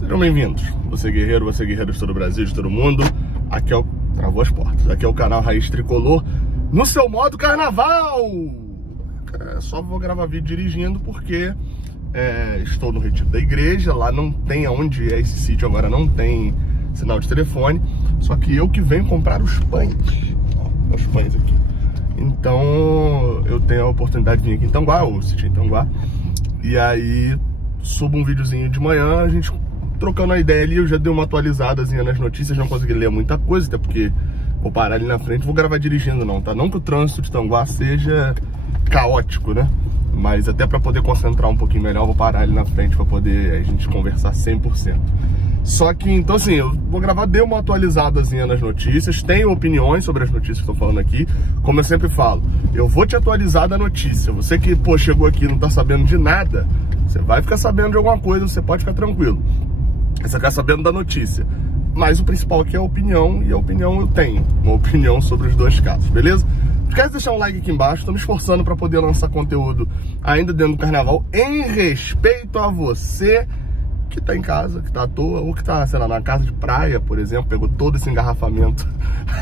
Sejam bem-vindos. Você guerreiro de todo o Brasil, de todo o mundo. Aqui é o... Travou as portas. Aqui é o canal Raiz Tricolor, no seu modo carnaval. Só vou gravar vídeo dirigindo porque estou no retiro da igreja. Lá não tem, onde é esse sítio agora, não tem sinal de telefone. Só que eu que venho comprar os pães. Ó, os pães aqui. Então eu tenho a oportunidade de vir aqui em Itanguá, ou sítio em Itanguá. E aí subo um videozinho de manhã, a gente trocando a ideia ali. Eu já dei uma atualizadazinha nas notícias, não consegui ler muita coisa, até porque vou parar ali na frente, vou gravar dirigindo não, tá? Não que o trânsito de Itanguá seja caótico, né? Mas até para poder concentrar um pouquinho melhor, vou parar ali na frente para poder a gente conversar 100%. Só que, então assim, eu vou gravar, dei uma atualizadazinha nas notícias, tenho opiniões sobre as notícias que estou falando aqui. Como eu sempre falo, eu vou te atualizar da notícia. Você que, pô, chegou aqui e não tá sabendo de nada, você vai ficar sabendo de alguma coisa, você pode ficar tranquilo. Você ficar sabendo da notícia. Mas o principal aqui é a opinião, e a opinião eu tenho. Uma opinião sobre os dois casos, beleza? Esquece de deixar um like aqui embaixo, estou me esforçando para poder lançar conteúdo ainda dentro do carnaval, em respeito a você que tá em casa, que tá à toa, ou que tá, sei lá, na casa de praia, por exemplo, pegou todo esse engarrafamento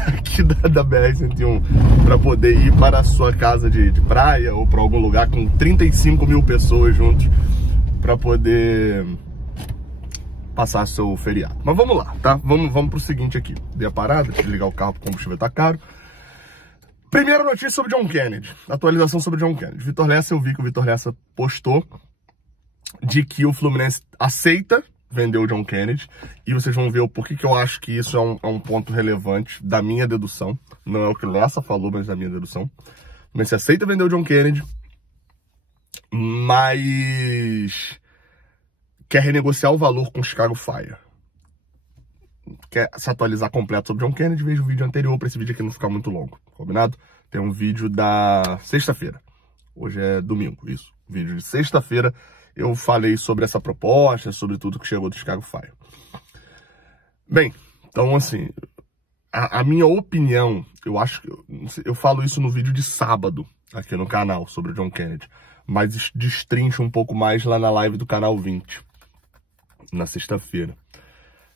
aqui da BR-101 para poder ir para a sua casa de praia, ou para algum lugar com 35 mil pessoas juntos, para poder passar seu feriado. Mas vamos lá, tá? Vamos pro seguinte aqui. Dei a parada, desligar o carro, porque o combustível tá caro. Primeira notícia sobre John Kennedy. Atualização sobre John Kennedy. Vitor Lessa, eu vi que o Vitor Lessa postou de que o Fluminense aceita vender o John Kennedy. E vocês vão ver o porquê que eu acho que isso é um ponto relevante da minha dedução. Não é o que o Lessa falou, mas da minha dedução. O Fluminense aceita vender o John Kennedy, mas quer renegociar o valor com o Chicago Fire. Quer se atualizar completo sobre John Kennedy, veja o vídeo anterior para esse vídeo aqui não ficar muito longo, combinado? Tem um vídeo da sexta-feira. Hoje é domingo, isso. Vídeo de sexta-feira eu falei sobre essa proposta, sobre tudo que chegou do Chicago Fire. Bem, então assim, a minha opinião, eu acho que eu falo isso no vídeo de sábado aqui no canal sobre o John Kennedy, mas destrincho um pouco mais lá na live do canal 20, na sexta-feira.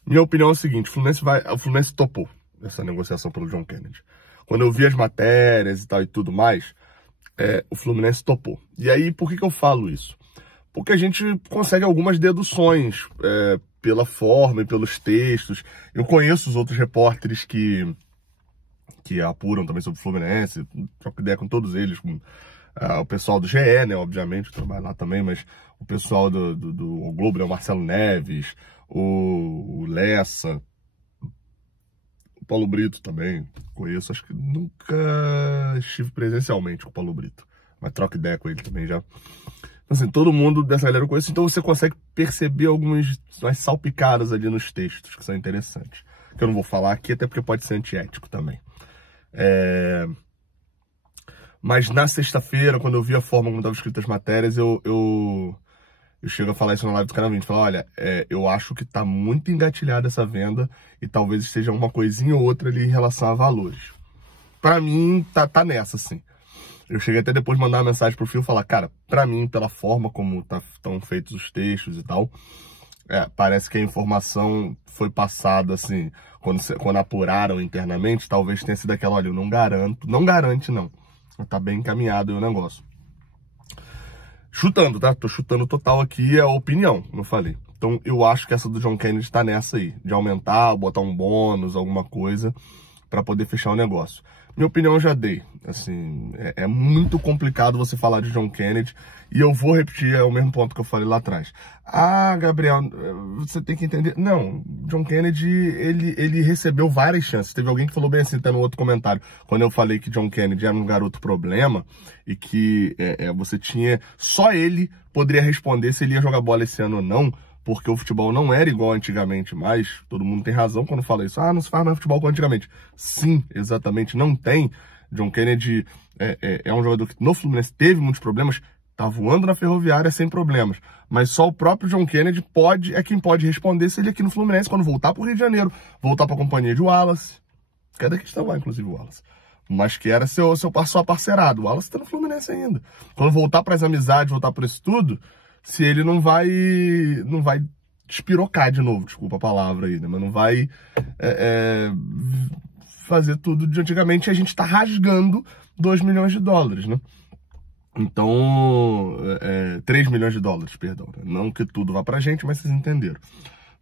Minha opinião é o seguinte, o Fluminense topou essa negociação pelo John Kennedy. Quando eu vi as matérias e tal e tudo mais, o Fluminense topou. E aí, por que eu falo isso? Porque a gente consegue algumas deduções pela forma e pelos textos. Eu conheço os outros repórteres que apuram também sobre o Fluminense, troco ideia com todos eles, com o pessoal do GE, né, obviamente, eu trabalho lá também, mas o pessoal do Globo, né, o Marcelo Neves, o Lessa, o Paulo Brito também, conheço, acho que nunca estive presencialmente com o Paulo Brito, mas troco ideia com ele também já. Então, assim, todo mundo dessa galera eu conheço, então você consegue perceber algumas salpicadas ali nos textos que são interessantes, que eu não vou falar aqui, até porque pode ser antiético também. Mas na sexta-feira, quando eu vi a forma como estavam escritas as matérias, eu chego a falar isso na live do canal 20. Falo, olha, eu acho que tá muito engatilhada essa venda e talvez esteja uma coisinha ou outra ali em relação a valores. Pra mim, tá nessa, assim. Eu cheguei até depois de mandar uma mensagem pro Fio e falar, cara, pra mim, pela forma como estão feitos os textos e tal, parece que a informação foi passada, assim, quando apuraram internamente, talvez tenha sido aquela, olha, eu não garanto, não garante não. Tá bem encaminhado aí o negócio. Chutando, tá? Tô chutando total aqui, é a opinião, como eu falei. Então eu acho que essa do John Kennedy tá nessa aí, de aumentar, botar um bônus, alguma coisa, pra poder fechar o negócio. Minha opinião eu já dei, assim, é muito complicado você falar de John Kennedy, e eu vou repetir o mesmo ponto que eu falei lá atrás. Ah, Gabriel, você tem que entender. Não, John Kennedy, ele recebeu várias chances. Teve alguém que falou bem assim, até no outro comentário, quando eu falei que John Kennedy era um garoto problema, e que você tinha, só ele poderia responder se ele ia jogar bola esse ano ou não, porque o futebol não era igual antigamente mais. Todo mundo tem razão quando fala isso. Ah, não se faz mais futebol como antigamente. Sim, exatamente, não tem. John Kennedy é um jogador que no Fluminense teve muitos problemas, tá voando na Ferroviária sem problemas. Mas só o próprio John Kennedy é quem pode responder se ele aqui no Fluminense, quando voltar pro Rio de Janeiro, voltar pra companhia de Wallace, que é daqui que está lá, inclusive, o Wallace. Mas que era sua parceirado. O Wallace tá no Fluminense ainda. Quando voltar para as amizades, voltar para isso tudo, se ele não vai despirocar de novo, desculpa a palavra aí, né? Mas não vai fazer tudo de antigamente. A gente tá rasgando 2 milhões de dólares, né? Então, 3 milhões de dólares, perdão. Né? Não que tudo vá pra gente, mas vocês entenderam.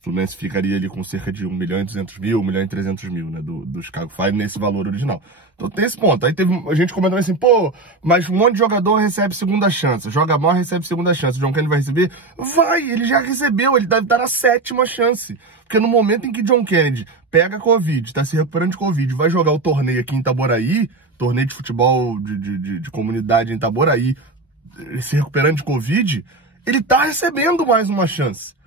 O Fluminense ficaria ali com cerca de 1 milhão e 200 mil, 1 milhão e 300 mil, né, do Chicago Fire nesse valor original. Então tem esse ponto. Aí teve a gente comentando assim, pô, mas um monte de jogador recebe segunda chance, joga mal, recebe segunda chance. O John Kennedy vai receber? Vai, ele já recebeu, ele deve estar na 7ª chance. Porque no momento em que John Kennedy pega Covid, tá se recuperando de Covid, vai jogar o torneio aqui em Itaboraí, torneio de futebol de comunidade em Itaboraí, se recuperando de Covid, ele tá recebendo mais uma chance.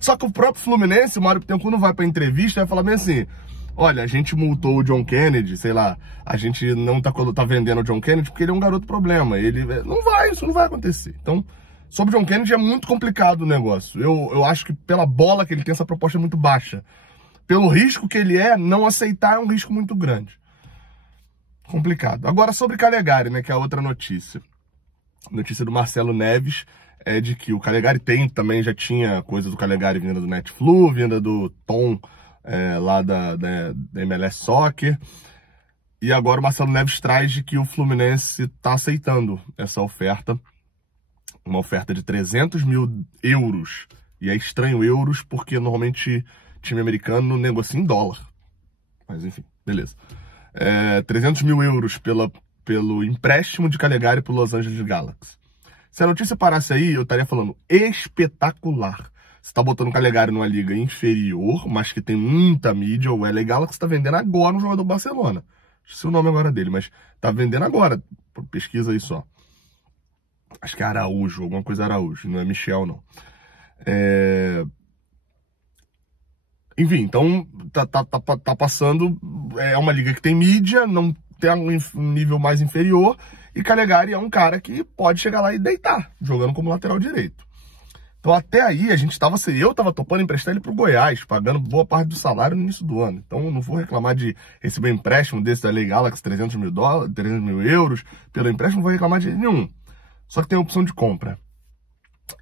Só que o próprio Fluminense, o Mário Bittencourt não vai pra entrevista e vai falar bem assim, olha, a gente multou o John Kennedy, sei lá, a gente não tá vendendo o John Kennedy porque ele é um garoto problema, isso não vai acontecer. Então, sobre o John Kennedy é muito complicado o negócio. Eu acho que pela bola que ele tem, essa proposta é muito baixa. Pelo risco que ele não aceitar é um risco muito grande. Complicado. Agora sobre Calegari, né, que é a outra notícia. Notícia do Marcelo Neves, é de que o Calegari também já tinha coisa do Calegari vinda do Netflu, vinda do Tom, lá da MLS Soccer. E agora o Marcelo Neves traz de que o Fluminense está aceitando essa oferta. Uma oferta de 300 mil euros. E é estranho euros, porque normalmente time americano negocia em dólar. Mas enfim, beleza. 300 mil euros pelo empréstimo de Calegari para o Los Angeles Galaxy. Se a notícia parasse aí, eu estaria falando espetacular. Você está botando o Calegari numa liga inferior, mas que tem muita mídia. O LA Galaxy está vendendo agora um jogador do Barcelona. Não sei o nome agora dele, mas está vendendo agora. Pesquisa aí só. Acho que é Araújo, alguma coisa Araújo. Não é Michel, não. Enfim, então tá passando. É uma liga que tem mídia, não tem um nível mais inferior. E Calegari é um cara que pode chegar lá e deitar, jogando como lateral direito. Então até aí eu tava topando emprestar ele pro Goiás, pagando boa parte do salário no início do ano. Então eu não vou reclamar de receber um empréstimo desse da LA Galaxy, 300 mil euros pelo empréstimo, não vou reclamar de nenhum. Só que tem a opção de compra.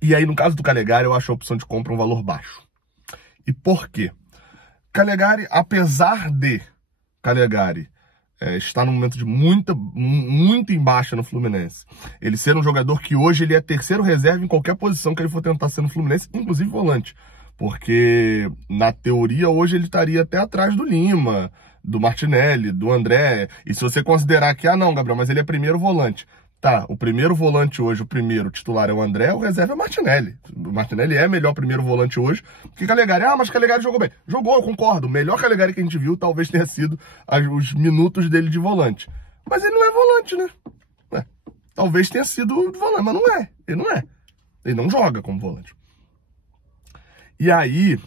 E aí no caso do Calegari eu acho a opção de compra um valor baixo. E por quê? Calegari, apesar de Calegari está num momento de muito em baixa no Fluminense. Ele ser um jogador que hoje ele é terceiro reserva em qualquer posição que ele for tentar ser no Fluminense, inclusive volante. Porque, na teoria, hoje ele estaria até atrás do Lima, do Martinelli, do André. E se você considerar que, não, Gabriel, mas ele é primeiro volante. Tá, o primeiro volante hoje, o primeiro titular é o André, o reserva é o Martinelli. O Martinelli é melhor primeiro volante hoje que Calegari. Mas Calegari jogou bem. Jogou, eu concordo. O melhor Calegari que a gente viu talvez tenha sido os minutos dele de volante. Mas ele não é volante, né? Talvez tenha sido volante, mas não é. Ele não é. Ele não joga como volante. E aí,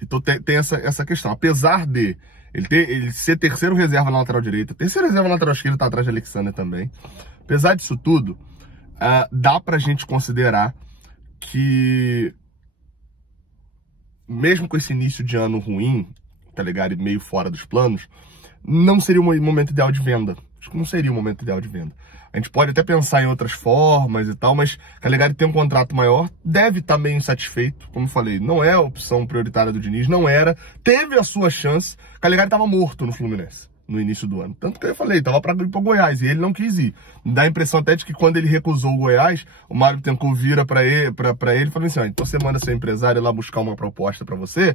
então tem essa questão. Apesar de ele ser terceiro reserva na lateral direita, terceiro reserva na lateral esquerda, tá atrás de Alexander também. Apesar disso tudo, dá pra gente considerar que, mesmo com esse início de ano ruim, tá ligado? Meio fora dos planos, não seria o momento ideal de venda. Acho que não seria o momento ideal de venda. A gente pode até pensar em outras formas e tal, mas Calegari tem um contrato maior, deve estar meio insatisfeito, como eu falei, não é a opção prioritária do Diniz, não era, teve a sua chance. Calegari estava morto no Fluminense no início do ano, tanto que eu falei, estava para ir para o Goiás e ele não quis ir. Dá a impressão até de que quando ele recusou o Goiás, o Mário Bittencourt vira para ele e fala assim, então você manda seu empresário lá buscar uma proposta para você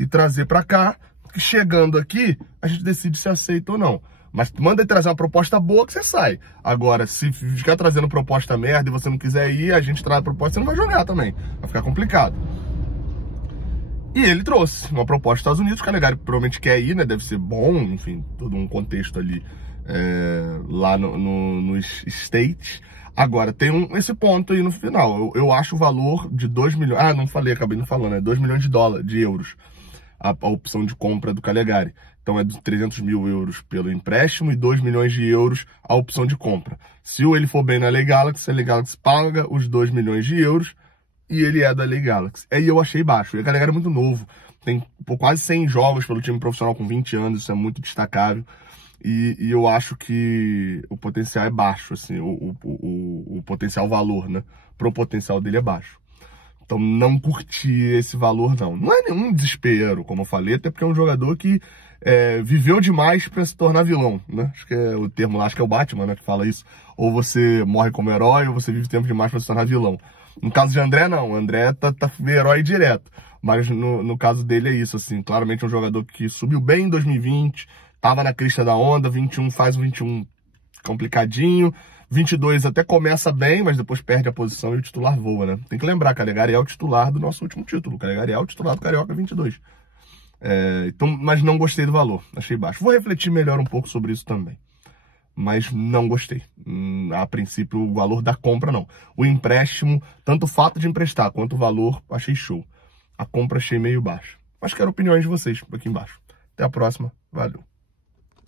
e trazer para cá, que chegando aqui, a gente decide se aceita ou não. Mas manda ele trazer uma proposta boa que você sai. Agora, se ficar trazendo proposta merda e você não quiser ir, a gente traz a proposta, você não vai jogar também. Vai ficar complicado. E ele trouxe uma proposta dos Estados Unidos, que o Calegari provavelmente quer ir, né? Deve ser bom, enfim, todo um contexto ali lá nos States. Agora, tem esse ponto aí no final. Eu acho o valor de 2 milhões... não falei, acabei não falando, né? 2 milhões de euros. A opção de compra do Calegari. Então é de 300 mil euros pelo empréstimo e 2 milhões de euros a opção de compra. Se ele for bem na LA Galaxy, a LA Galaxy paga os 2 milhões de euros e ele é da LA Galaxy. Aí eu achei baixo. E o Calegari é muito novo. Tem quase 100 jogos pelo time profissional com 20 anos, isso é muito destacável. E eu acho que o potencial é baixo, assim, o potencial valor, né? Pro potencial dele é baixo. Então não curti esse valor, não. Não é nenhum desespero, como eu falei, até porque é um jogador que viveu demais para se tornar vilão, né? Acho que é o termo lá, acho que é o Batman, né, que fala isso. Ou você morre como herói, ou você vive tempo demais para se tornar vilão. No caso de André, não. André tá herói direto. Mas no caso dele é isso, assim. Claramente é um jogador que subiu bem em 2020, tava na crista da onda, 21 faz um 21 complicadinho. 22 até começa bem, mas depois perde a posição e o titular voa, né? Tem que lembrar, Calegari é o titular do nosso último título. Calegari é o titular do Carioca 22. Então, mas não gostei do valor, achei baixo. Vou refletir melhor um pouco sobre isso também. Mas não gostei. A princípio, o valor da compra, não. O empréstimo, tanto o fato de emprestar quanto o valor, achei show. A compra achei meio baixo. Mas quero opiniões de vocês aqui embaixo. Até a próxima. Valeu.